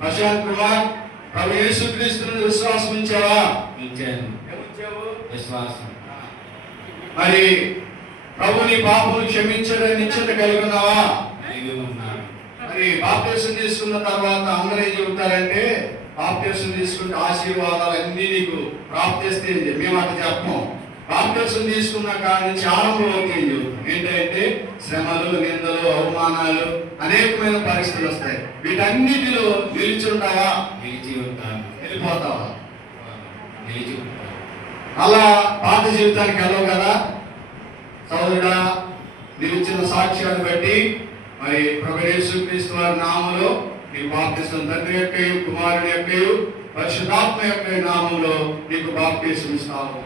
ప్రశాంత్ కుమార్ ప్రభు యేసుక్రీస్తుని విశ్వాసం ఉంచావా? విశ్వాసం. మరి ప్రభుని పాపము క్షమించడం నిశ్చత కలిగి ఉన్నావా? మరి బాప్తిసం తీసుకున్న తర్వాత అందరూ ఏం చెబుతారంటే బాప్తిసం తీసుకుంటే ఆశీర్వాదాలు అన్ని నీకు ప్రాప్తిస్తే మేము అట్లా చెప్పము. బాప్తిసం తీసుకున్న కాడి నుంచి ఆరంభంలోకి ఏం చెబుతాం ఏంటంటే శ్రమలు, నిందలు, అవమానాలు, అనేకమైన పరిస్థితులు వస్తాయి. వీటన్నిటిలో నిలిచుంటావా? నిలిచి ఉంటాను. వెళ్ళిపోతావా? నిలిచి ఉంటాను. అలా పాత జీవితానికి వెళ్ళవు కదా సోదరుడా. నిలిచిన సాక్ష్యాన్ని బట్టి మరి ప్రభువు యేసుక్రీస్తు వారి నామములో నీకు బాప్తిసం, తండ్రి యొక్క కుమారుని యొక్క పరిశుద్ధాత్మ యొక్క నామములో నీకు బాప్తిసం ఇస్తాము.